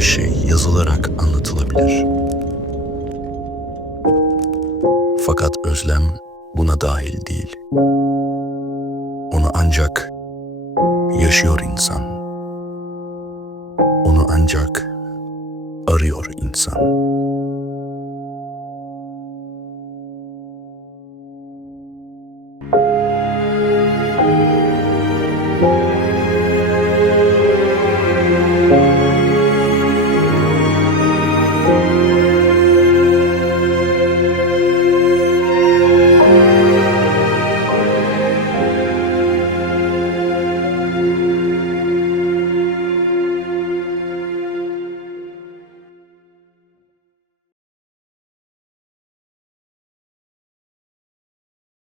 her şey yazılarak anlatılabilir. Fakat özlem buna dahil değil. Onu ancak yaşıyor insan. Onu ancak arıyor insan.